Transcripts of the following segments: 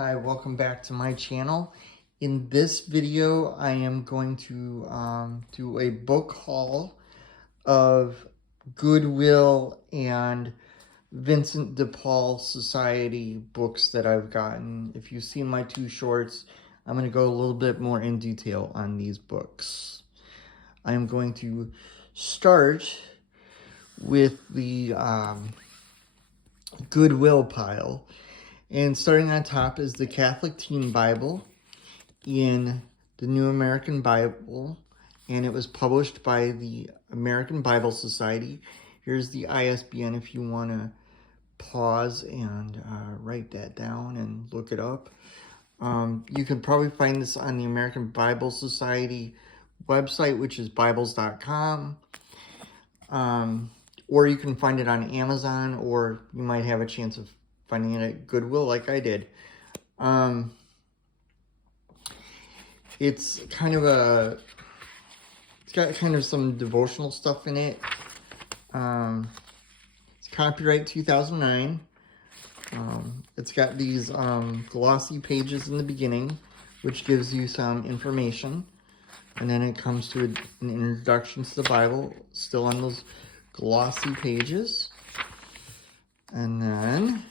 Hi, welcome back to my channel. In this video, I am going to do a book haul of Goodwill and Vincent de Paul Society books that I've gotten. If you've seen my two shorts, I'm going to go a little bit more in detail on these books. I am going to start with the Goodwill pile. And starting on top is the Catholic Teen Bible in the New American Bible, and it was published by the American Bible Society. Here's the ISBN if you want to pause and write that down and look it up. You can probably find this on the American Bible Society website, which is bibles.com. Or you can find it on Amazon, or you might have a chance of finding it at Goodwill like I did. It's kind of it's got kind of some devotional stuff in it. It's copyright 2009. It's got these glossy pages in the beginning, which gives you some information. And then it comes to an introduction to the Bible, still on those glossy pages. And then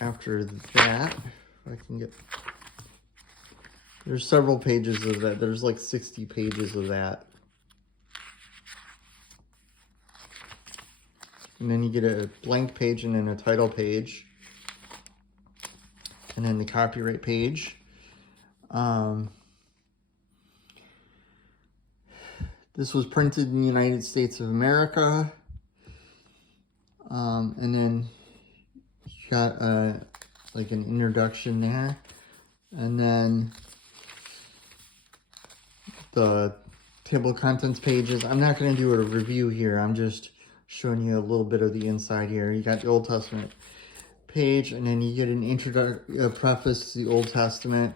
after that, if I can get, there's several pages of that. There's like 60 pages of that. And then you get a blank page and then a title page. And then the copyright page. This was printed in the United States of America. And then you got like an introduction there. And then the table of contents pages. I'm not going to do a review here. I'm just showing you a little bit of the inside here. You got the Old Testament page, and then you get an preface to the Old Testament,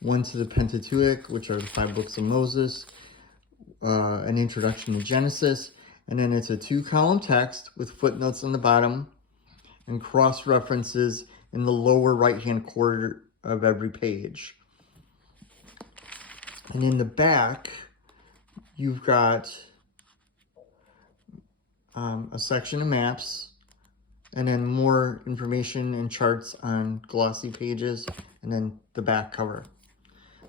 one to the Pentateuch, which are the 5 books of Moses, an introduction to Genesis, and then it's a 2-column text with footnotes on the bottom and cross-references in the lower right-hand corner of every page. And in the back, you've got a section of maps, and then more information and charts on glossy pages, and then the back cover.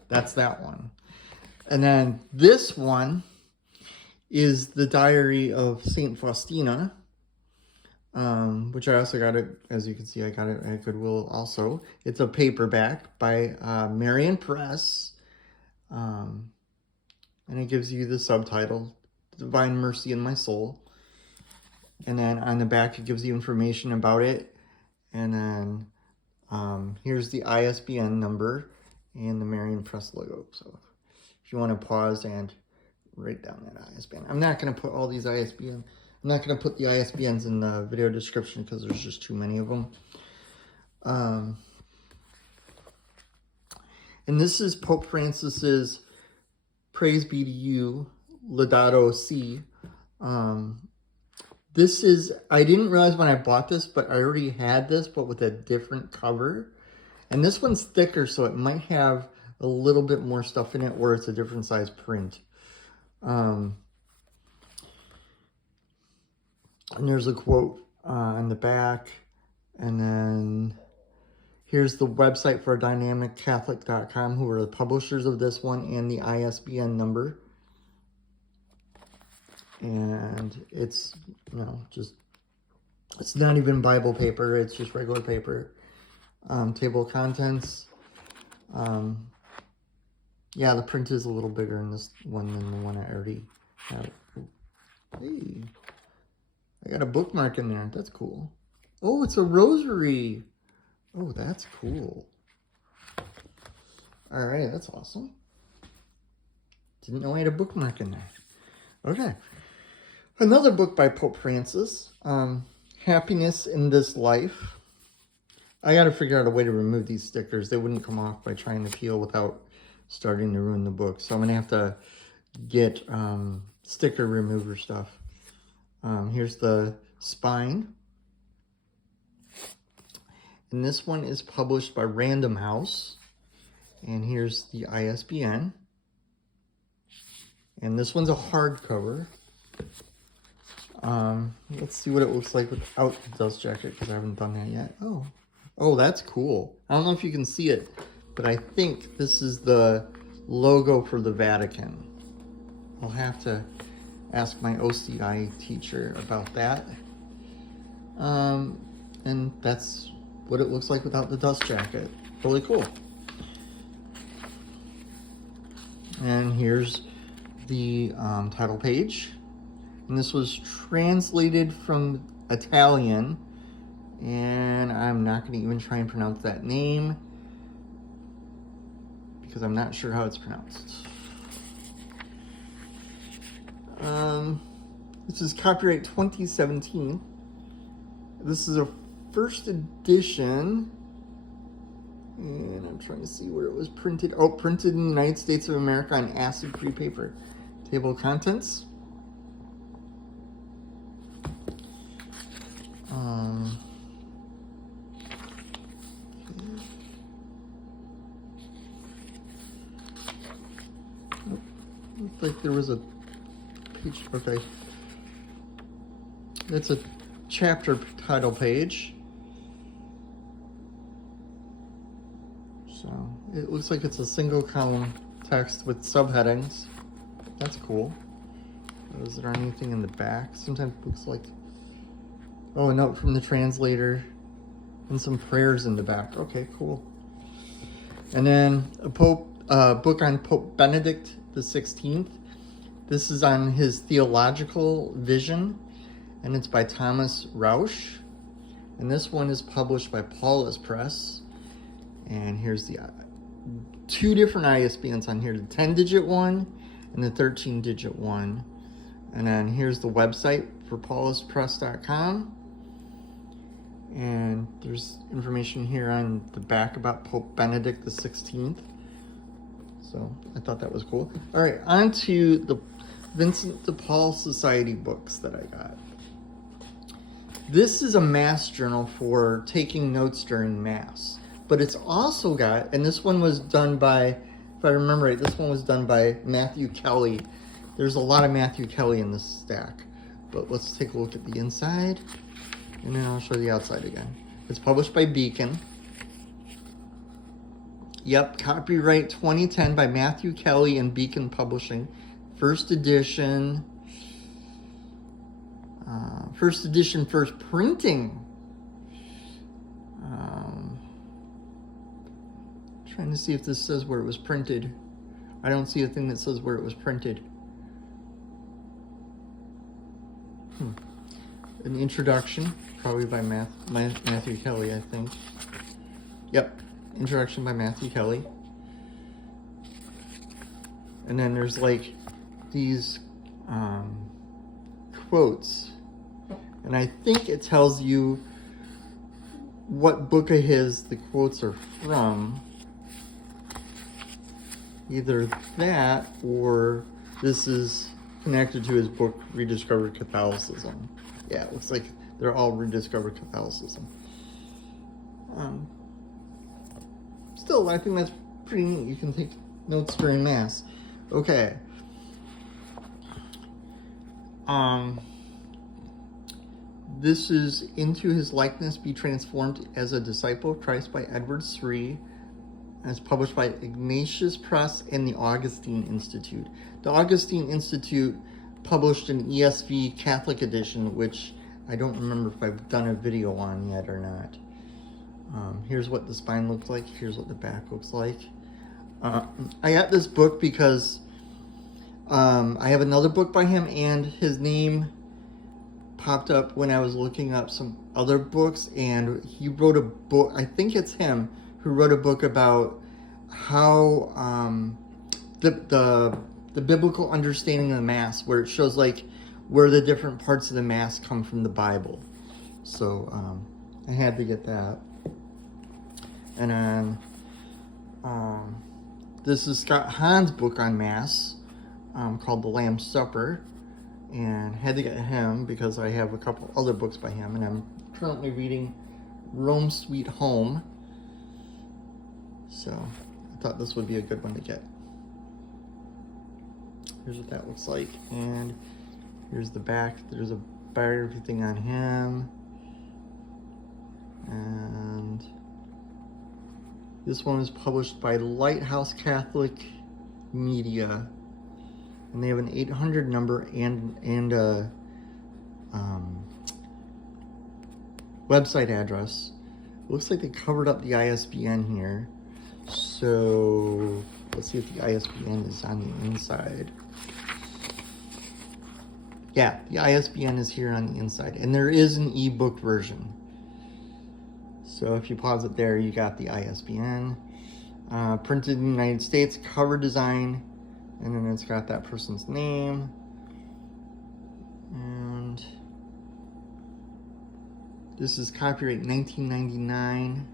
That's that one. And then this one is the Diary of Saint Faustina, which I also got it, as you can see, I got it at Goodwill also. It's a paperback by Marian Press, and it gives you the subtitle, Divine Mercy in My Soul. And then on the back, it gives you information about it. And then here's the ISBN number and the Marian Press logo. So if you want to pause and write down that ISBN. I'm not going to put all these ISBN. I'm not going to put the ISBNs in the video description because there's just too many of them. And this is Pope Francis's Praise Be to You, Laudato Si. This is, I didn't realize when I bought this, but I already had this, but with a different cover. And this one's thicker, so it might have a little bit more stuff in it, or it's a different size print. And there's a quote on the back. And then here's the website for dynamiccatholic.com, who are the publishers of this one, and the ISBN number. And it's, just, it's not even Bible paper, it's just regular paper. Table of contents. Yeah, the print is a little bigger in this one than the one I already had. Hey, I got a bookmark in there. That's cool. Oh, it's a rosary. Oh, that's cool. All right, that's awesome. Didn't know I had a bookmark in there. Okay. Another book by Pope Francis, Happiness in This Life. I got to figure out a way to remove these stickers. They wouldn't come off by trying to peel without starting to ruin the book. So I'm going to have to get sticker remover stuff. Here's the spine. And this one is published by Random House. And here's the ISBN. And this one's a hardcover. Let's see what it looks like without the dust jacket, because I haven't done that yet. Oh, that's cool. I don't know if you can see it, but I think this is the logo for the Vatican. I'll have to ask my OCI teacher about that. And that's what it looks like without the dust jacket. Really cool. And here's the title page. And this was translated from Italian. And I'm not going to even try and pronounce that name, because I'm not sure how it's pronounced. This is copyright 2017. This is a first edition. And I'm trying to see where it was printed. Oh, printed in the United States of America on acid-free paper. Table of contents. Looked like there was a page. Okay. That's a chapter title page. So it looks like it's a single column text with subheadings. That's cool. Is there anything in the back? Sometimes it looks like, oh, a note from the translator and some prayers in the back. Okay, cool. And then a book on Pope Benedict the 16th. This is on his theological vision, and it's by Thomas Rausch. And this one is published by Paulus Press. And here's the two different ISBNs on here, the 10-digit one and the 13-digit one. And then here's the website for pauluspress.com. And there's information here on the back about Pope Benedict the 16th. So I thought that was cool. All right, on to the Vincent de Paul Society books that I got. This is a Mass journal for taking notes during Mass. But it's also got, and this one was done by, if I remember right, this one was done by Matthew Kelly. There's a lot of Matthew Kelly in this stack. But let's take a look at the inside, and then I'll show the outside again. It's published by Beacon. Yep, copyright 2010 by Matthew Kelly and Beacon Publishing. First edition, first printing. Trying to see if this says where it was printed. I don't see a thing that says where it was printed. An introduction, probably by Matthew Kelly, I think. Yep, introduction by Matthew Kelly. And then there's like these quotes. And I think it tells you what book of his the quotes are from. Either that or this is connected to his book, Rediscovered Catholicism. Yeah, it looks like they're all Rediscovered Catholicism. Still, I think that's pretty neat. You can take notes during Mass. Okay. This is Into His Likeness, Be Transformed as a Disciple of Christ by Edward Sri. And it's published by Ignatius Press and the Augustine Institute. The Augustine Institute published an ESV Catholic edition, which I don't remember if I've done a video on yet or not. Here's what the spine looks like. Here's what the back looks like. I got this book because I have another book by him, and his name popped up when I was looking up some other books, and he wrote a book, I think it's him, who wrote a book about how the biblical understanding of the Mass, where it shows like where the different parts of the Mass come from the Bible. So I had to get that. And then this is Scott Hahn's book on Mass called The Lamb's Supper, and had to get him because I have a couple other books by him, and I'm currently reading Rome Sweet Home. So I thought this would be a good one to get. Here's what that looks like, and here's the back. There's a biography thing on him, and this one is published by Lighthouse Catholic Media, and they have an 800 number and a website address. Looks like they covered up the ISBN here, so let's see if the ISBN is on the inside. Yeah, the ISBN is here on the inside, and there is an ebook version. So if you pause it there, you got the ISBN. Printed in the United States, cover design, and then it's got that person's name. And this is copyright 1999.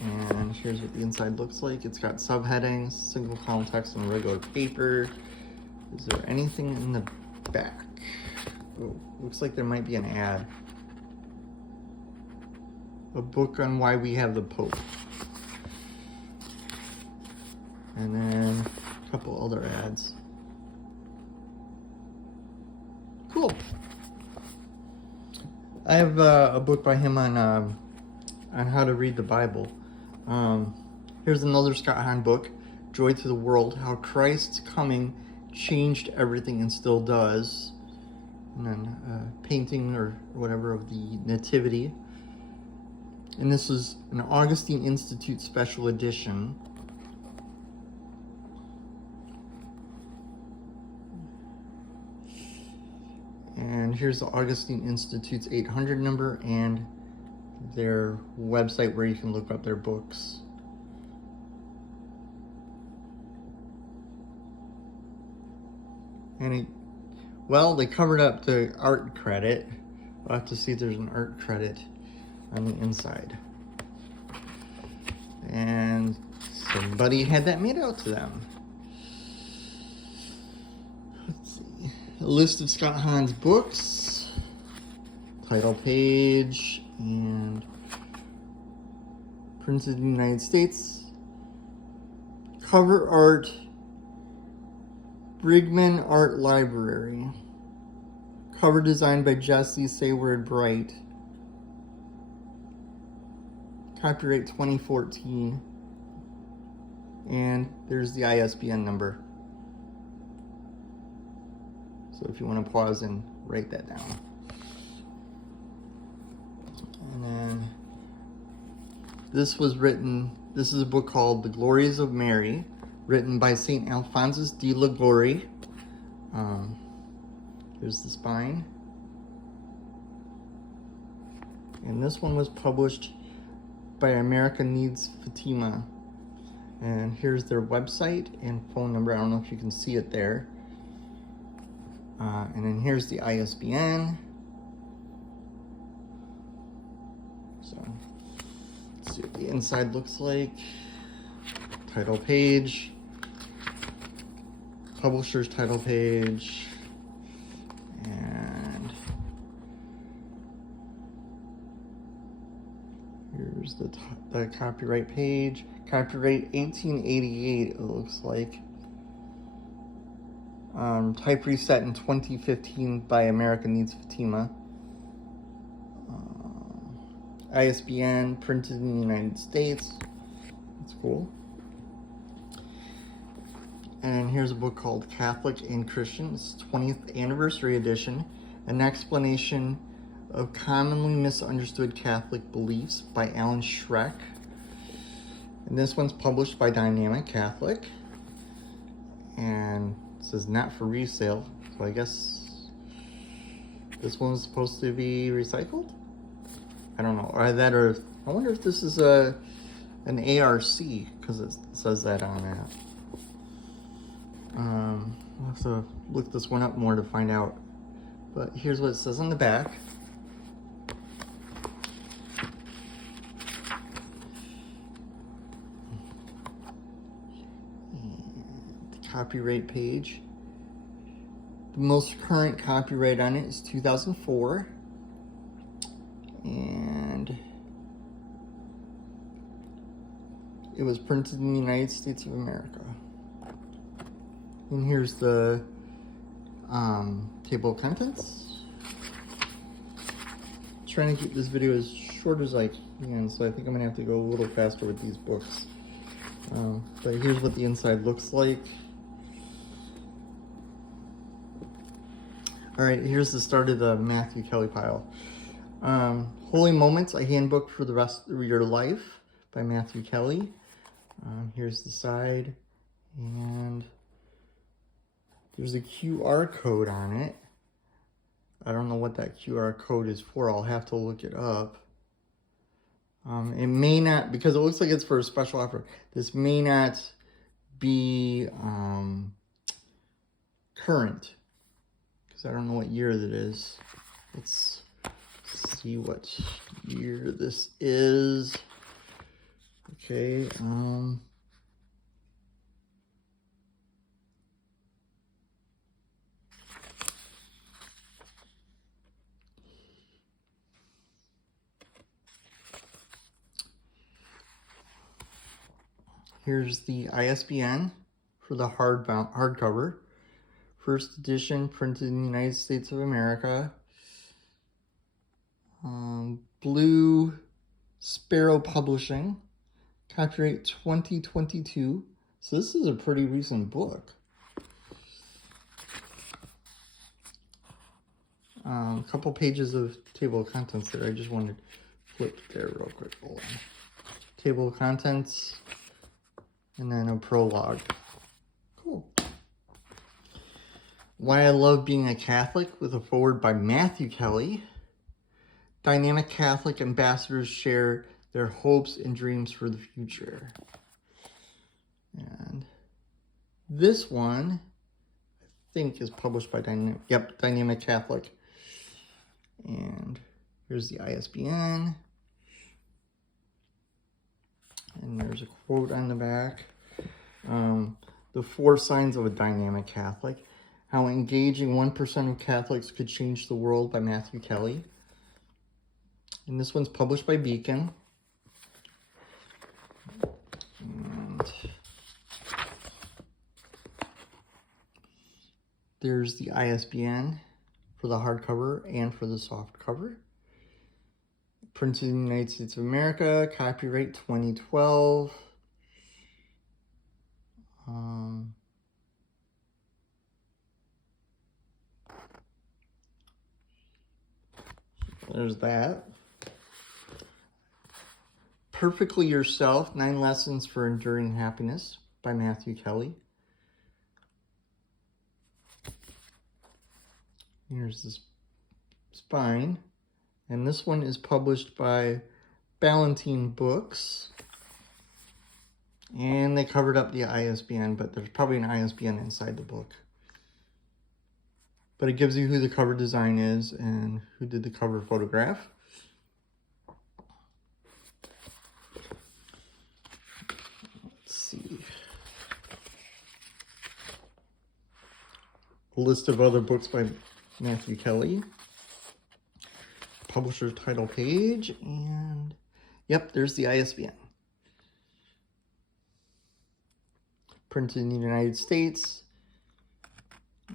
And here's what the inside looks like. It's got subheadings, single column text on regular paper. Is there anything in the back? Oh, looks like there might be an ad. A book on why we have the Pope. And then a couple other ads. Cool. I have a book by him on how to read the Bible. Here's another Scott Hahn book, Joy to the World, How Christ's Coming Changed Everything and Still Does. And then painting or whatever of the Nativity. And this is an Augustine Institute special edition. And here's the Augustine Institute's 800 number and their website where you can look up their books. And they covered up the art credit. We'll have to see if there's an art credit on the inside. And somebody had that made out to them. Let's see. A list of Scott Hahn's books, title page, and printed in the United States. Cover art, Brigman Art Library. Cover design by Jesse Sayward Bright. Copyright 2014. And there's the ISBN number. So if you want to pause and write that down. And then this is a book called The Glories of Mary, written by St. Alphonsus de Liguori. Here's the spine. And this one was published by America Needs Fatima. And here's their website and phone number. I don't know if you can see it there. And then here's the ISBN. So let's see what the inside looks like. Title page. Publisher's title page. And here's the copyright page. Copyright 1888, it looks like. Type reset in 2015 by America Needs Fatima. ISBN, printed in the United States. That's cool. And here's a book called Catholic and Christian. It's 20th anniversary edition. An explanation of commonly misunderstood Catholic beliefs by Alan Schreck. And this one's published by Dynamic Catholic. And it says not for resale. So I guess this one's supposed to be recycled? I don't know. Or I wonder if this is an ARC, because it says that on it. I'll have to look this one up more to find out. But here's what it says on the back. And the copyright page. The most current copyright on it is 2004. And it was printed in the United States of America. And here's the table of contents. Trying to keep this video as short as I can, so I think I'm gonna have to go a little faster with these books. But here's what the inside looks like. All right, here's the start of the Matthew Kelly pile. Holy Moments, a handbook for the rest of your life by Matthew Kelly. Here's the side, and there's a QR code on it. I don't know what that QR code is for. I'll have to look it up. It may not, because it looks like it's for a special offer. This may not be current, because I don't know what year that is. Let's see what year this is. Okay. Here's the ISBN for the hardcover. First edition, printed in the United States of America. Blue Sparrow Publishing. Copyright 2022. So this is a pretty recent book. A couple pages of table of contents there. I just wanted to flip there real quick. Hold on. Table of contents. And then a prologue. Cool. Why I Love Being a Catholic, with a foreword by Matthew Kelly. Dynamic Catholic ambassadors share their hopes and dreams for the future. And this one, I think, is published by Dynamic Catholic. And here's the ISBN. And there's a quote on the back. The 4 signs of a dynamic Catholic. How engaging 1% of Catholics could change the world by Matthew Kelly. And this one's published by Beacon. And there's the ISBN for the hardcover and for the soft cover. Printed in the United States of America, copyright 2012. There's that. Perfectly Yourself, 9 Lessons for Enduring Happiness by Matthew Kelly. Here's the spine. And this one is published by Ballantine Books. And they covered up the ISBN, but there's probably an ISBN inside the book. But it gives you who the cover design is and who did the cover photograph. Let's see. A list of other books by Matthew Kelly. Publisher's title page, and yep, there's the ISBN. Printed in the United States,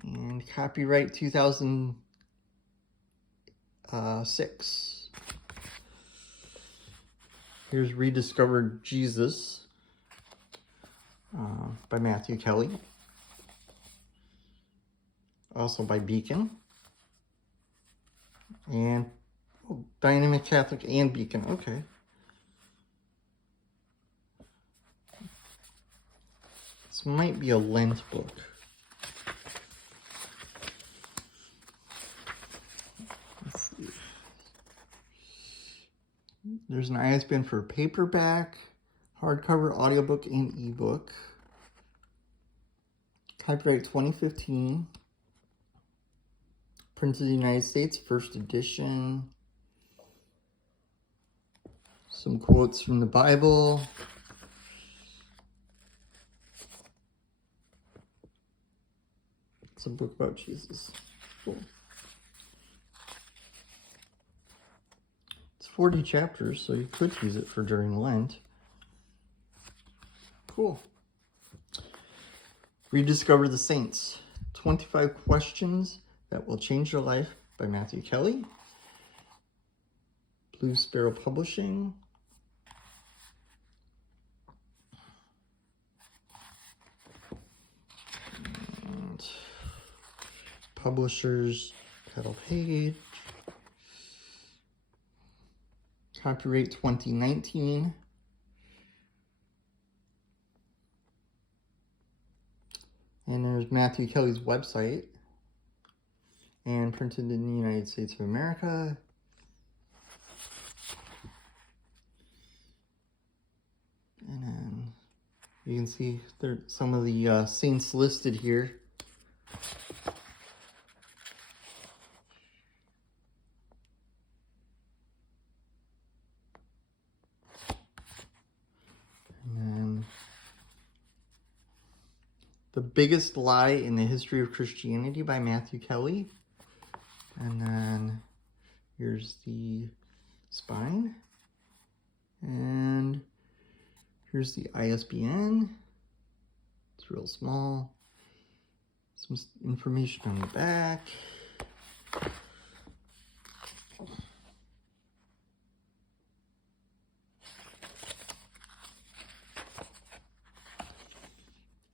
and copyright 2006. Here's Rediscovered Jesus by Matthew Kelly, also by Beacon, and Dynamic Catholic and Beacon. Okay. This might be a Lent book. Let's see. There's an ISBN for paperback, hardcover, audiobook, and ebook. Copyright 2015. Printed in the United States, first edition. Some quotes from the Bible. It's a book about Jesus. Cool. 40 chapters, so you could use it for during Lent. Cool. Rediscover the Saints. 25 Questions That Will Change Your Life by Matthew Kelly. Blue Sparrow Publishing. And publishers, title page. Copyright 2019. And there's Matthew Kelly's website. And printed in the United States of America. And then you can see there some of the saints listed here. And then The Biggest Lie in the History of Christianity by Matthew Kelly. And then here's the spine. And here's the ISBN. It's real small. Some information on the back.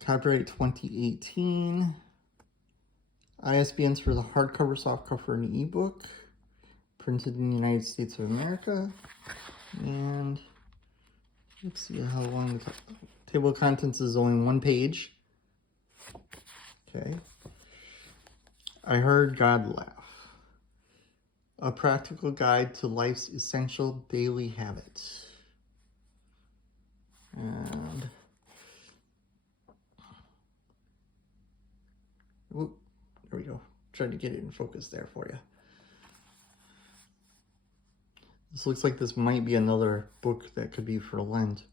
Copyright 2018. ISBNs for the hardcover, softcover, and ebook. Printed in the United States of America. And let's see how long the table of contents is. Only one page. Okay. I Heard God Laugh. A practical guide to life's essential daily habits. And whoop, there we go. Tried to get it in focus there for you. This looks like this might be another book that could be for Lent.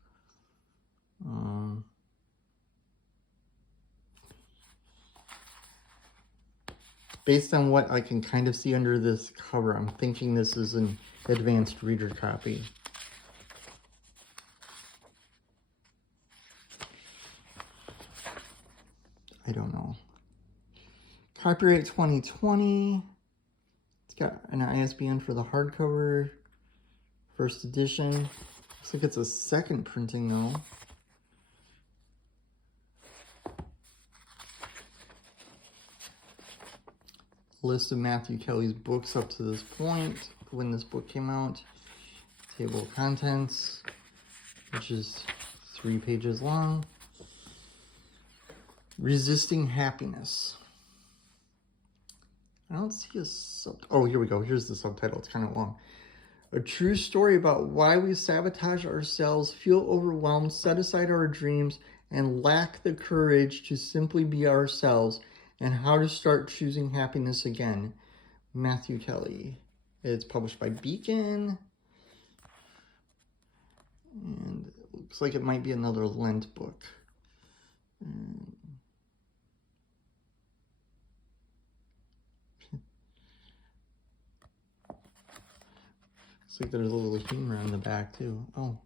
Based on what I can kind of see under this cover, I'm thinking this is an advanced reader copy. I don't know. Copyright 2020. It's got an ISBN for the hardcover. First edition. Looks like it's a second printing though. List of Matthew Kelly's books up to this point, when this book came out. Table of contents, which is 3 pages long. Resisting Happiness. I don't see a oh, here we go. Here's the subtitle. It's kind of long. A true story about why we sabotage ourselves, feel overwhelmed, set aside our dreams, and lack the courage to simply be ourselves, and how to start choosing happiness again. Matthew Kelly. It's published by Beacon. And it looks like it might be another Lent book. Looks like there's a little humor on the back too. Oh.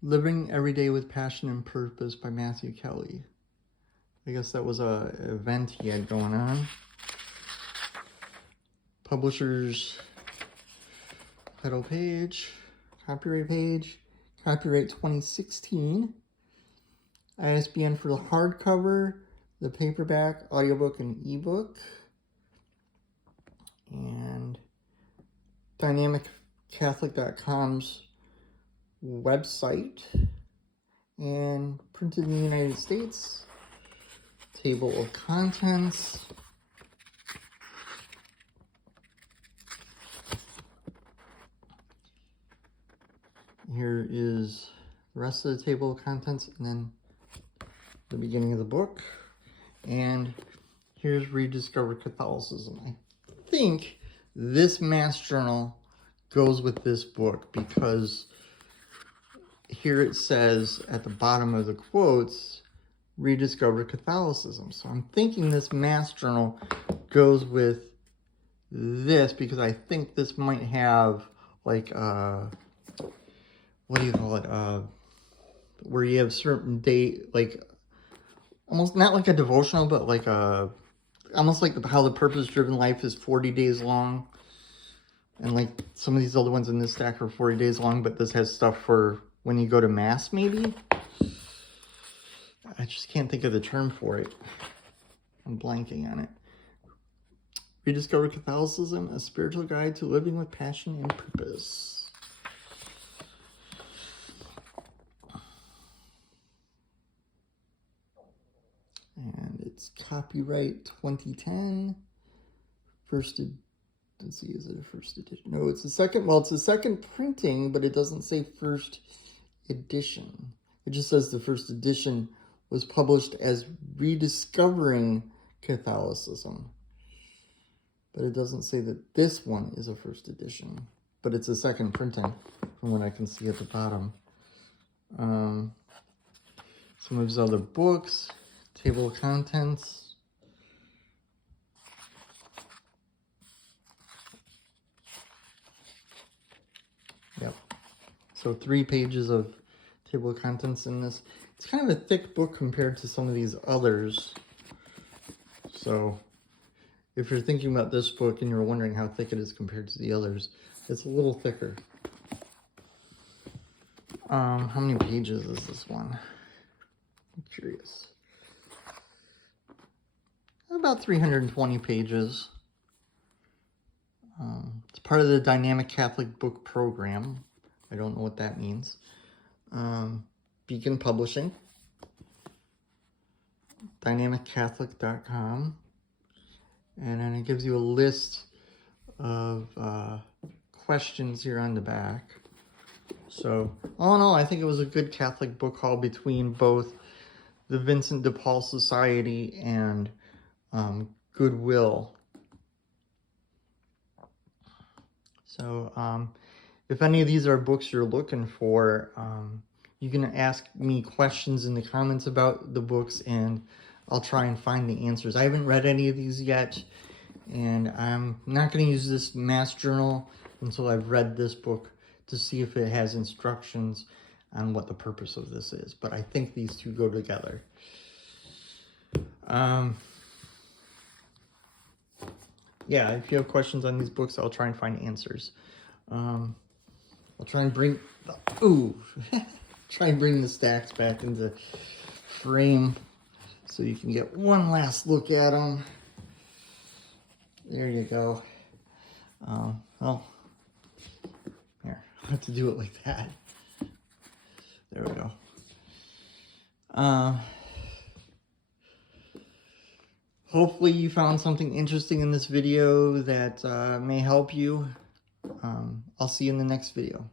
Living Every Day with Passion and Purpose by Matthew Kelly. I guess that was an event he had going on. Publishers, title page, copyright page, copyright 2016. ISBN for the hardcover, the paperback, audiobook, and ebook. And dynamiccatholic.com's website. And printed in the United States. Table of contents. Here is the rest of the table of contents, and then the beginning of the book. And here's Rediscover Catholicism. I think this Mass Journal goes with this book because here it says at the bottom of the quotes, Rediscover Catholicism. So I'm thinking this Mass Journal goes with this because I think this might have like, what do you call it? Where you have certain date, like, almost not like a devotional, but like almost like how the purpose-driven life is 40 days long. And like some of these other ones in this stack are 40 days long, but this has stuff for when you go to mass, maybe? I just can't think of the term for it. I'm blanking on it. Rediscover Catholicism, a spiritual guide to living with passion and purpose. And it's copyright 2010. Let's see, is it a first edition? No, it's the second, well, it's the second printing, but it doesn't say first edition. It just says the first edition was published as Rediscovering Catholicism. But it doesn't say that this one is a first edition. But it's a second printing, from what I can see at the bottom. Some of his other books, table of contents. Yep. So 3 pages of table of contents in this. It's kind of a thick book compared to some of these others. So if you're thinking about this book and you're wondering how thick it is compared to the others, it's a little thicker. How many pages is this one? I'm curious. About 320 pages. It's part of the Dynamic Catholic Book Program. I don't know what that means. Beacon Publishing. DynamicCatholic.com. And then it gives you a list of questions here on the back. So, all in all, I think it was a good Catholic book haul between both the Vincent de Paul Society and Goodwill. So, if any of these are books you're looking for, you can ask me questions in the comments about the books, and I'll try and find the answers. I haven't read any of these yet, and I'm not going to use this Mass Journal until I've read this book to see if it has instructions on what the purpose of this is. But I think these two go together. Yeah, if you have questions on these books, I'll try and find answers. I'll try and bring try and bring the stacks back into frame so you can get one last look at them. There you go. Well, here, I'll have to do it like that. There we go. Hopefully you found something interesting in this video that may help you. I'll see you in the next video.